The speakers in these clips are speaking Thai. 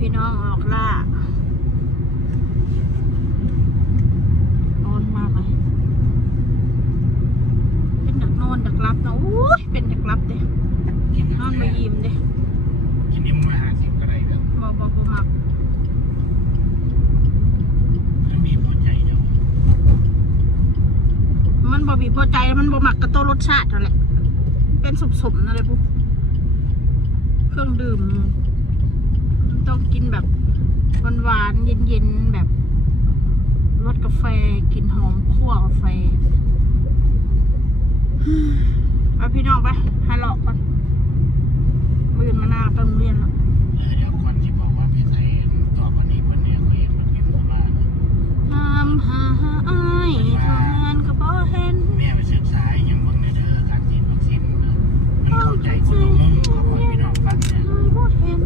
พี่น้องออกล่าร้อนมากเลยเป็นดักนอนดักรับนะอุ้ยเป็นดักรับเด้นอนมายิ้มเด้กินนิ่มมา50ก็ได้เด้อบ่มักมันมีพอใจเนาะมันบ่มีพอใจมันบ่มักกับตัวรสชาติเท่าไหร่เป็นสมๆนั่นเลยปุ๊เครื่องดื่มต้องกินแบบหวานๆเย็นๆแบบรสกาแฟกลิ่นหอมคั่วกาแฟไปพี่น้องไปหาหลอกก่อนมือมาหน้าต้นเรียนแล้วเดี๋ยวก่อนที่บอกว่าพี่ไทยต่อคนนี้คนนี้เขาเห็นมันพิมพ์มาตามหาอ้ายทำงานก็บ่เห็นแม่ไปศึกษาอย่างเบิ่งในเด้อการฉีดวัคซีนมันเข้าใจคนละมุมเขาบอกพี่น้องฟังเนี่ยบ่เห็น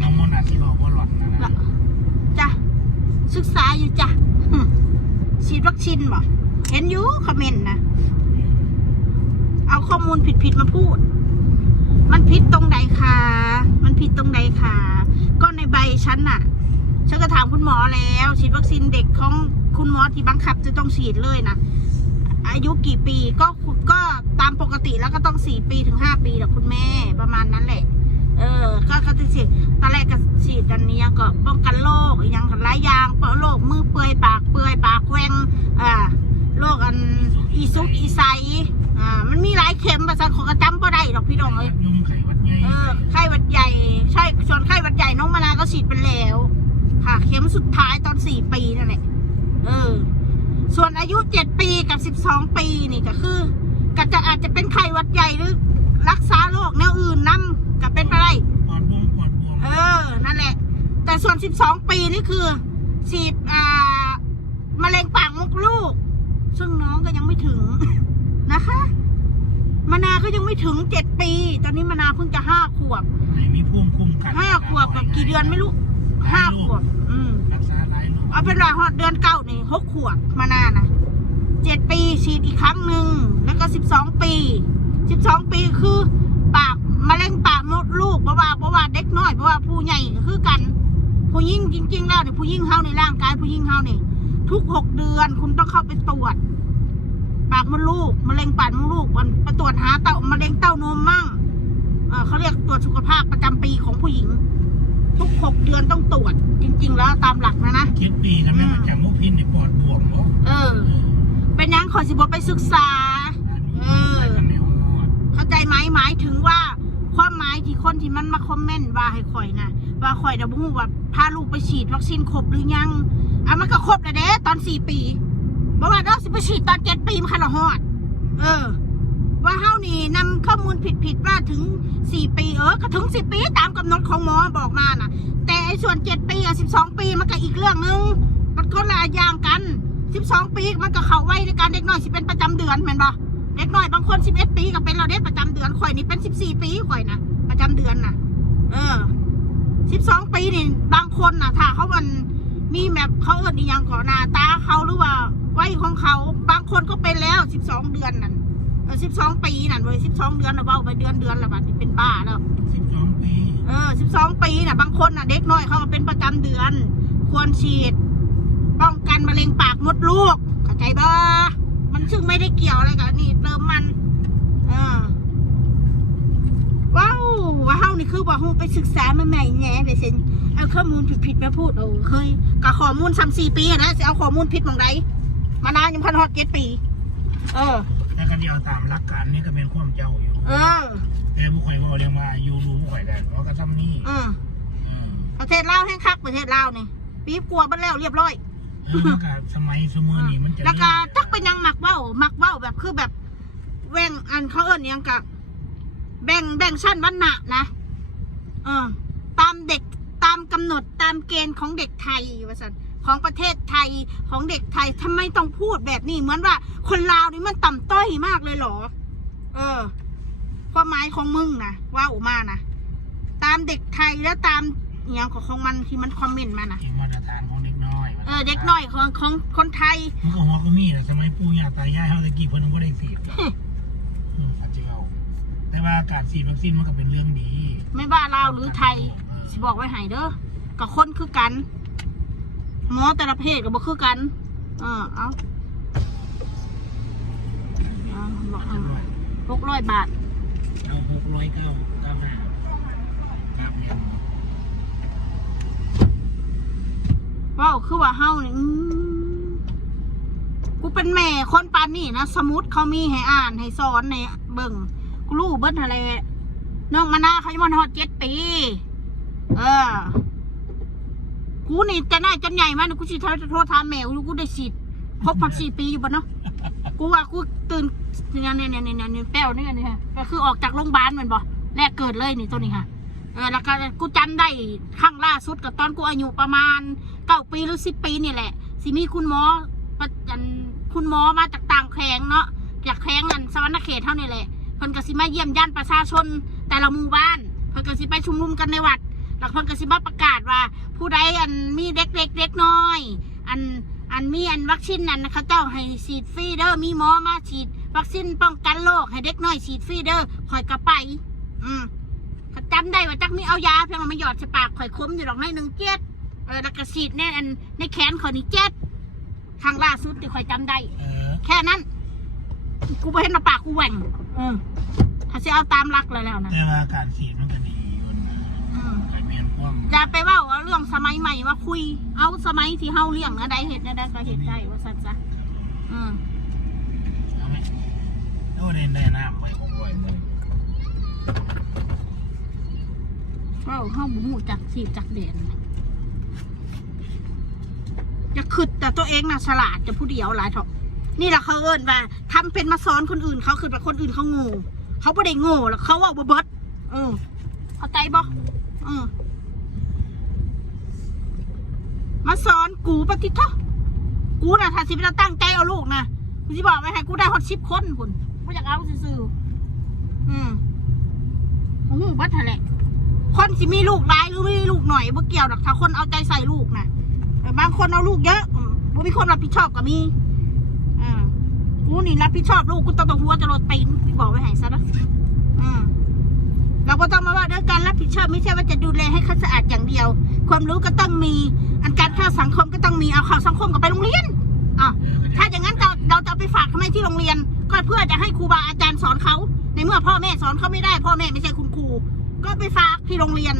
น้องมนต์ที่บอกว่าหลอดนะจ้ะศึกษาอยู่จ้ะฉีดวัคซีนบ่เห็นอยู่คอมเมนต์นะเอาข้อมูลผิดมาพูดมันผิดตรงไหนคะมันผิดตรงไหนคะก็ในใบฉันน่ะฉันก็ถามคุณหมอแล้วฉีดวัคซีนเด็กของคุณหมอที่บังคับจะต้องฉีดเลยนะอายุกี่ปีก็ตามปกติแล้วก็ต้อง4 ปีถึง5 ปีแหละคุณแม่ประมาณนั้นแหละก็จะฉีดตอนแรกก็ฉีดอันนี้ก็ป้องกันโรคอย่างหลายอย่างโรคมือเปื่อยปากแหว่งโรคอันอีซุกอีไซมันมีหลายเข็มภาษาของกระจำบ่ได้หรอกพี่น้องเลยไข้หวัดใหญ่ใช่ส่วนไข้หวัดใหญ่น้องมานาก็ฉีดไปแล้วค่ะเข็มสุดท้ายตอน4 ปีนั่นแหละส่วนอายุ7 ปีกับ12 ปีนี่ก็คือก็จะอาจจะเป็นไข้หวัดใหญ่หรือรักษาโรคแนวอื่นนำก็เป็นไปได้นั่นแหละแต่ส่วน12 ปีนี่คือฉีดมะเร็งปากมดลูกซึ่งน้องก็ยังไม่ถึงนะคะมนาก็ยังไม่ถึง7 ปีตอนนี้มนาเพิ่งจะ5 ขวบมีภูมิคุ้มกัน5 ขวบกับกี่เดือนไม่รู้5 ขวบรักษาหลายโรคเอาเป็นว่าเดือน9นี่6 ขวบมนานะ7 ปีฉีดอีกครั้งหนึ่งแล้วก็12 ปีคือปากมะเร็งปากมดลูกเพราะว่าเด็กน้อยเพราะว่าผู้ใหญ่ก็คือกันผู้ยิ่งจริงๆแล้วเนี่ยผู้ยิ่งเฮาในร่างกายผู้ยิ่งเฮาเนี่ยทุก6 เดือนคุณต้องเข้าไปตรวจปากมดลูกมะเร็งปากมดลูกมันไปตรวจหามะเร็งเต้านมมั่งเขาเรียกตรวจสุขภาพประจำปีของผู้หญิงทุก6 เดือนต้องตรวจจริงๆแล้วตามหลักนะ7 ปีทำไมมันจะมุกพินในปอดบวมเหรอเป็นยังขอสิบไปศึกษาเข้าใจไหมหมายถึงว่าความหมายที่คนที่มันมาคอมเมนต์ว่าให้ข่อยนะว่าข่อยนะพูดว่าพาลูกไปฉีดวัคซีนครบหรือยังมันก็ครบแล้วเด้ตอน4 ปีเพราะว่าเราสิไปฉีดตอน7 ปีมันขนาดฮอดว่าเฮานี่นำข้อมูลผิดว่าถึง4 ปีก็ถึง10 ปีตามกำหนดของหมอบอกมาน่ะแต่ไอ้ส่วน7 ปีกับ12 ปีมันก็อีกเรื่องนึงมันคนละอย่างกัน12 ปีมันก็เข้าไว้ในการเด็กน้อยสิเป็นประจำเดือนแม่นบ่เด็กน้อยบางคน11 ปีก็เป็นเราได้ประจำเดือนข่อยนี่เป็น14 ปีข่อยนะประจำเดือนน่ะ12 ปีนี่บางคนน่ะถ้าเขามันมีแบบเขาเอิ้นอีหยังขอหน้าตาเขาหรือว่าวัยของเขาบางคนก็เป็นแล้ว12 เดือนนั่น12 ปีนั่นเว้ย12 เดือนน่ะเว้าไปเดือนละบัดนี้เป็นบ้าแล้ว12 ปี12 ปีน่ะบางคนน่ะเด็กน้อยเขาเป็นประจำเดือนควรฉีดป้องกันมะเร็งปากมดลูกเข้าใจบ่มันซึ่งไม่ได้เกี่ยวอะไรกับนี่เติมมันว้าวนี่คือว่าฮู้ไปศึกษามาใหม่แหน่เดี๋ยวฉันเอาข้อมูลผิดมาพูดเคยกับข้อมูล3-4 ปีนะจะเอาข้อมูลผิดตรงไหนมานานยังพันฮอด7 ปีแล้วก็เดียวตามหลักการนี่ก็เป็นความเจ้าอยู่แต่ผู้ข่อยว่าเรียกว่าอยู่รู้ผู้ข่อยได้เพราะก็ทำนี่ประเทศลาวแห้งคักประเทศลาวนี่ปีบกลัวบ้านแล้วเรียบร้อยสมัยสมัยนี้มันจะแล้วก็จักเป็นยังมักเว้าแบบคือแบบแบ่งอันเขาเอิ้นยังกับแบ่งชั้นวรรณะนะตามเด็กตามกำหนดตามเกณฑ์ของเด็กไทยว่าสันของประเทศไทยของเด็กไทยทำไมต้องพูดแบบนี้เหมือนว่าคนลาวนี่มันต่ำต้อยมากเลยเหรอความหมายของมึงนะว่าออกมานะตามเด็กไทยแล้วตามอย่างของมันที่มันคอมเมนต์มานะมาตรฐานของเด็กน้อยเด็กน้อยของคนไทยมันก็ฮอกก็มีนะสมัยปู่ย่าตายายเขาตะกี้เพิ่นก็ได้ฉีดอาจจะเอาแต่ว่าการฉีดวัคซีนมันก็เป็นเรื่องดีไม่ว่าลาวหรือไทย สิบอกไว้ให้เด้อกับคนคือกันหมอแต่ละเพศก็บ่คือกันเอา600 บาทเอา600เก้าห้าครับเนี่ย ว้าวคือว่าเฮานี่กูเป็นแม่คนปานนี่นะสมุดเขามีให้อ่านให้สอนในเบิ่งกูรู้เบิ้ลอะไรน้องมานาเขาจะมาฮอด7 ปีกูนี่แต่น้อยจนใหญ่มากูสิโทษถามแม่กูได้สิทธิ์ครบ4 ปีอยู่บ่เนาะกูว่ากูตื่นเนี่ยแป้วนี่ค่ะก็คือออกจากโรงพยาบาลเหมือนบ่แรกเกิดเลยนี่ตัวนี้ค่ะแล้วก็กูจำได้ครั้งล่าสุดกับตอนกูอายุประมาณ9 ปีหรือ10 ปีนี่แหละสิมีคุณหมอมาจากต่างแขวงเนาะจากแขวงสวรรณเขตเท่านี่แหละเพิ่นก็สิมาเยี่ยมญาติประชาชนแต่ละหมู่บ้านเพิ่นก็สิไปชุมนุมกันในวัดแล้วเพิ่นก็สิมาประกาศว่าผู้ใดมีเด็กน้อยมีวัคซีนนั้นเขาเจ้าให้ฉีดฟรีเด้อมีหมอมาฉีดวัคซีนป้องกันโรคให้เด็กน้อยฉีดฟรีเด้อข่อยก็ไปเขาจำได้ว่าจักมีเอายาเพียงมาหยอดใส่ปากข่อยคมอยู่ดอก1 7แล้วก็ฉีดในแขนข่อยนี่7ครั้งล่าสุดที่ข่อยจำได้แค่นั้นกูไปเห็นมาปากกูแหว่งถ้าจะเอาตามรักแล้วนะแต่ว่าการฉีดมันก็ดีอยู่นะไอเมียนป้อมจะไปว่าเรื่องสมัยใหม่มาคุยเอาสมัยที่เฮาเลี้ยงนะได้เห็ดได้ก็เห็ดได้ว่าสัตว์จ้ะเอาไหมแล้วได้น้ำไว้ผมด้วยเลยเฮาบุหูจักฉีดจักเด่นจะขึ้นแต่ตัวเองน่ะฉลาดจะผู้เดียวหลายเถอะนี่แหละเขาเอิ้นว่าทำเป็นมาสอนคนอื่นเขาคือแบบคนอื่นเขาโง่เขาไม่ได้โง่หรอกเขาว่าบ่เบิดเข้าใจบ่มาสอนกูปฏิทะกูน่ะถ้าสิเป็นตั้งใจเอาลูกนะกูจะบอกไว้ให้กูได้ฮอต10 คนคุณกูอยากเอาซื่อเบิดแหละคนสิมีลูกหลายหรือไม่มีลูกหน่อยบ่เกี่ยวหรอกถ้าคนเอาใจใส่ลูกนะบางคนเอาลูกเยอะบ่มีคนรับผิดชอบก็มีกูนี่รับผิดชอบลูกกูต้องหัวจะโดนตีนบอกไว้ให้ซะนะเราก็ต้องมาว่าด้วยการรับผิดชอบไม่ใช่ว่าจะดูแลให้เขาสะอาดอย่างเดียวความรู้ก็ต้องมีการเข้าสังคมก็ต้องมีเอาเข้าสังคมกับไปโรงเรียนถ้าอย่างนั้นเราจะไปฝากทำไมที่โรงเรียนก็เพื่อจะให้ครูบาอาจารย์สอนเขาในเมื่อพ่อแม่สอนเขาไม่ได้พ่อแม่ไม่ใช่คุณครูก็ไปฝากที่โรงเรียน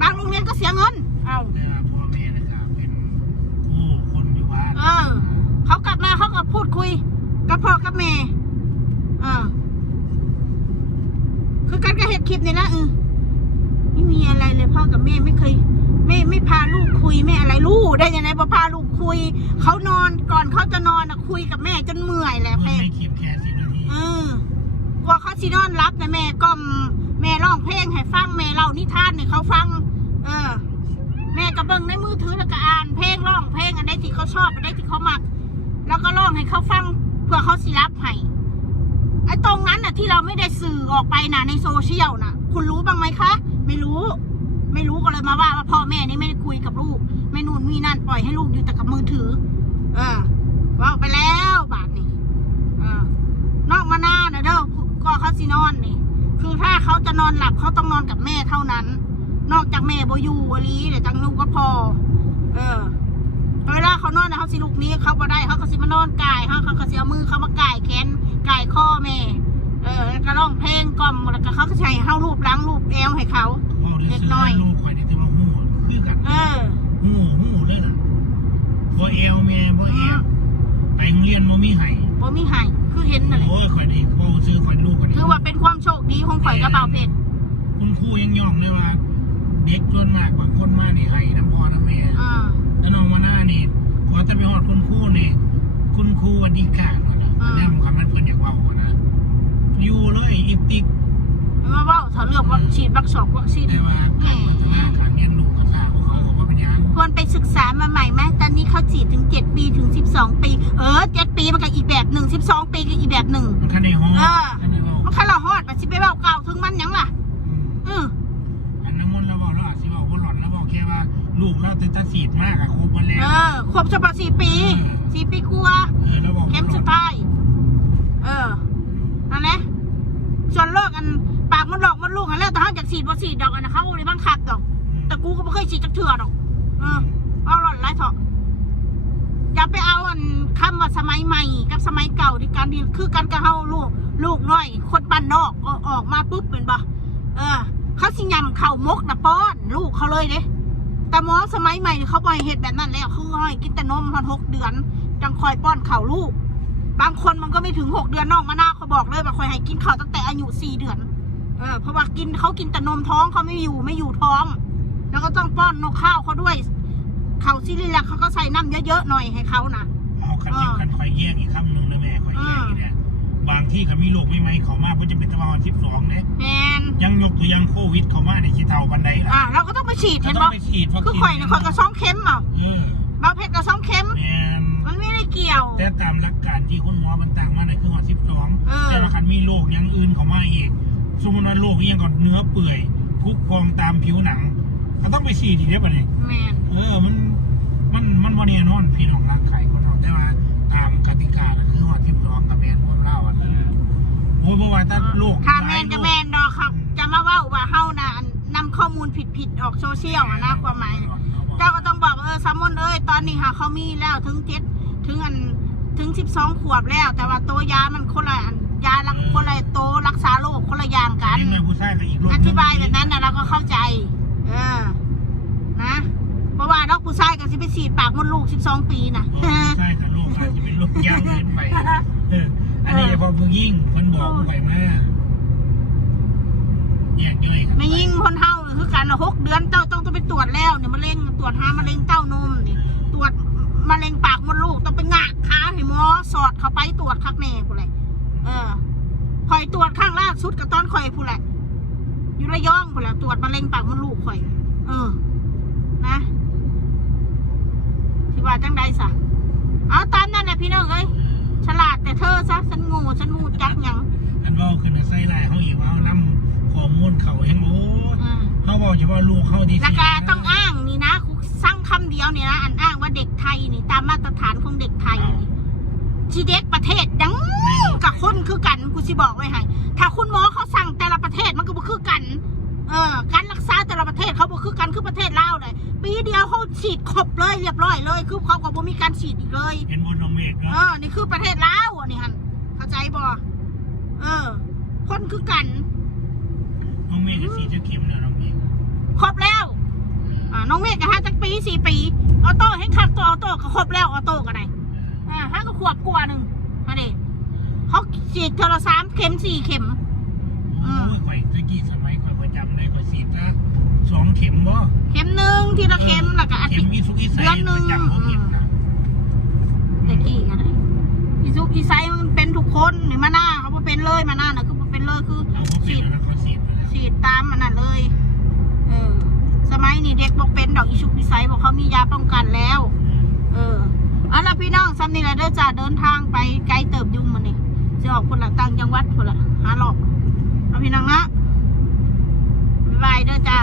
บางโรงเรียนก็เสียเงินพ่อแม่นะครับเป็นผู้คนอยู่บ้านเขากลับมาเขาก็พูดคุยกับพ่อกับแม่คือการกระเห็ดคลิปนี่นะไม่มีอะไรเลยพ่อกับแม่ไม่เคยไม่พาลูกคุยแม่อะไรลูกได้ยังไงพอพาลูกคุยเขานอนก่อนเขาจะนอนคุยกับแม่จนเมื่อยแหละแม่คลิปแค่10 นาทีกว่าเขาสินอนรับนะแม่ก็แม่ร้องเพลงให้ฟังแม่เล่านิทานให้เขาฟังแม่ก็เบิ่งในมือถือแล้วก็อ่านเพลงร้องเพลงอันใดที่เขาชอบอันใดที่เขามักแล้วก็ร้องให้เขาฟังเพื่อเขาสิรับให้ไอ้ตรงนั้นน่ะที่เราไม่ได้สื่อออกไปนะในโซเชียลนะคุณรู้บ้างไหมคะไม่รู้ก็เลยมาว่าพ่อแม่นี่ไม่ได้คุยกับลูกไม่นู่นนี่นั่นปล่อยให้ลูกอยู่แต่กับมือถือว่าไปแล้วบาทนี่นอกมาหน้านะเด้อก็เขาสินอนนี่คือถ้าเขาจะนอนหลับเขาต้องนอนกับแม่เท่านั้นนอกจากแม่โบยูอลีเดี๋ยวจังลูกก็พอเวลาเขานอนนะเขาสิลูกนี้เขาบ่ได้เขาก็สิมานอนกายเขาก็สิเอามือเขามาก่ายแขนก่ายข้อแม่แล้วก็ร้องเพลงกล่อมแล้วก็เขาก็ใช้เขารูปล้างรูปแอวให้เขาเล็กน้อยลูกข่อยนี่จะมาหูคือกันหูเลยล่ะบ่แอวแม่บ่แอวไปโรงเรียนบ่มีให้คือเห็นนั่นแหละโอ้ยข่อยนี่บ่ซื้อข่อยลูกข่อยนี่คือว่าเป็นความโชคดีของข่อยกระเป๋าเพชรคุณครูยังย่องเลยว่าเด็กส่วนมากบางคนมานี่ให้น้ำพ่อน้ำแม่แล้วน้องมาหน้านี่พอจะไปหอดคุณครูนี่คุณครูวันดีกาก่อนนะเนี่ยผมคำนั้นเพื่อนอยากว่าหัวนะอยู่เลยอิบติกมาว่าเขาเลือกวัคซีนวัคซีนแต่ว่าขังเรียนลูกภาษาของเขาว่าเป็นยังควรไปศึกษามาใหม่ไหมตอนนี้เขาฉีดถึง7 ปีถึง12 ปี7 ปีมันก็อีกแบบหนึ่ง12 ปีก็อีกแบบหนึ่งมันคันในห้องมันคันเราฮอดมันสิไปเบาเก่าถึงมันยังล่ะอันน้ำมันเราบอกเราสิบอกว่าหล่อนเราบอกแค่ว่าลูกเราจะฉีดมากครบหมดแล้วครบเฉพาะ4 ปีกลัวเข็มสุดท้ายนั่นแหละส่วนโรคปากมันหลอกมันลูกแล้วแต่ถ้าจากฉีดบ่ฉีดดอกนะเขาเลยบังคับดอกแต่ ยฉีดจักเถื่อดอกเอาหล่อนไรเถอะอย่าไปเอาอันคำว่าสมัยใหม่กับสมัยเก่าที่การดีคือการกระเฮาลูกน้อยคนบ้านนอกออกมาปุ๊บเป็นบ่เขาสิยำเข่ามกนะป้อนลูกเขาเลยเด้แต่หมอสมัยใหม่เขาปล่อยเหตุแบบนั้นแล้วเขาให้กินแต่นมพัน6 เดือนจังคอยป้อนเข่าลูกบางคนมันก็ไม่ถึง6 เดือนน้องมะนาวเขาบอกเลยว่าคอยให้กินเข่าตั้งแต่อายุ4 เดือนเพราะว่าเขากินแต่นมท้องเขาไม่อยู่ท้อง แล้วก็ต้องป้อนนกข้าวเขาด้วยเขาซิลิลักเขาก็ใส่น้ำเยอะๆหน่อยให้เขานะเอาคันเดียวกันคอยแยกอีกคำหนึ่งนะแม่คอยแยกเนี่ยบางที่เขามีโรคใหม่ๆเขามาเพื่อจะเป็นประมาณ12เนี่ยยังยกตัวอย่างโควิดเขามาในขี้เท่ากันใดเราก็ต้องไปฉีดเห็นป่ะคือข่อยเนี่ยข่อยก็2 เข็มอ่ะบางเพชรก็2 เข็มมันไม่ได้เกี่ยวแต่ตามหลักการที่คุณหมอบันต่างมาในคือ12แต่ละคันมีโรคอย่างอื่นเขามาอีกสมมติว่าโรคยังก่อนเนื้อเปื่อยพุพองตามผิวหนังเขาต้องไปฉีดอีกได้ป่ะเนี่ยมันวันนี้นอนพี่น้องร่างไข่คนเราแต่ว่าตามกติกาคือว่า12กับแมนพวกเราโอ้ยเพราะว่าถ้าโรคถ้าแมนจะแมนดอกครับจะมาว่าเฮานะนำข้อมูลผิดออกโซเชียลนะความหมายเจ้าก็ต้องบอกสามมนตอนนี้ค่ะเขามีแล้วถึง12 ขวบแล้วแต่ว่าตัวยามันคนละยาละคนละโตรักษาโรคคนละอย่างกันอธิบายแบบนั้นนะเราก็เข้าใจนะเพราะว่าน้องผู้ชายกับสิไปฉีดปากมดลูก12 ปีนะใช่ค่ะลูกอาจจะเป็นลูกยาวเกินไปอันนี้พอผู้ยิ่งคนบอกผู้ใหญ่มาแยกย่อยไม่ยิ่งคนเท่าคือการ6 เดือนเต้าต้องไปตรวจแล้วเนี่ยมะเร็งตรวจหามะเร็งเต้านมนี่ตรวจมะเร็งปากมดลูกต้องไปงะขาให้หมอสอดเข้าไปตรวจคักแน่ผู้ใดข่อยตรวจข้างล่าสุดกับตอนข่อยผู้ใดอยู่ระยองผู้ใดตรวจมะเร็งปากมดลูกข่อยนะที่ว่าจังใดซะเอาตามนั่นแหละพี่น้องเอ้ยฉลาดแต่เธอซะฉันงูจักยังอันว่าขึ้นใส่ลายเขาอีกว่าเอานำข้อมูลเขาเองโอ้เขาบอกเฉพาะลูกเขาดีราคาต้องอ้างนี่นะสร้างคำเดียวเนี่ยนะอันอ้างว่าเด็กไทยนี่ตามมาตรฐานของเด็กไทยที่เด็กประเทศดังกับคนคือกันกูสิบอกไว้ให้ถ้าคุณหมอเขาสั่งแต่ละประเทศมันก็บ่คือกันการรักษาแต่ละประเทศเขาบ่คือกันคือประเทศลาวเลยปีเดียวเขาฉีดครบเลยเรียบร้อยเลยคือเขาก็บ่มีการฉีดอีกเลยเป็นบนน้องเมฆนี่คือประเทศลาวนี่ฮันเข้าใจบ่คนคือกันน้องเมฆฉีดจะเข็มแล้วน้องเมฆครบแล้วน้องเมฆก็5 ปี 4 ปีออโต้ให้ขับตัวออโต้ก็ครบแล้วออโต้ก็ได้5 ก็ขวบกว่านึงมาดิเขาฉีดเทอละ3 เข็ม 4 เข็มข่อยตะกี้สมัยข่อยจำได้ข่อยฉีดละ2 เข็มบ่เข็ม1ทีละเข็มแล้วก็อาทิตย์เดือนนึงตะกี้อะไรอีซุกอีไซมันเป็นทุกคนนี่มาหน้าเขาเป็นเลยมาหน้าน่ะคือเป็นเลยคือฉีดตามมันน่ะเลยสมัยนี้เด็กบอกเป็นดอกอีซุกอีไซบอกเขามียาป้องกันแล้วเอาล่ะพี่น้องซ้ำนี่แหละเด้อจ้าเดินทางไปไกลเติบยุ่งมันนี่จะออกคนละต่างจังหวัดคนละหาหลอกเอาพี่น้องนะบ๊ายบายเด้อจ้า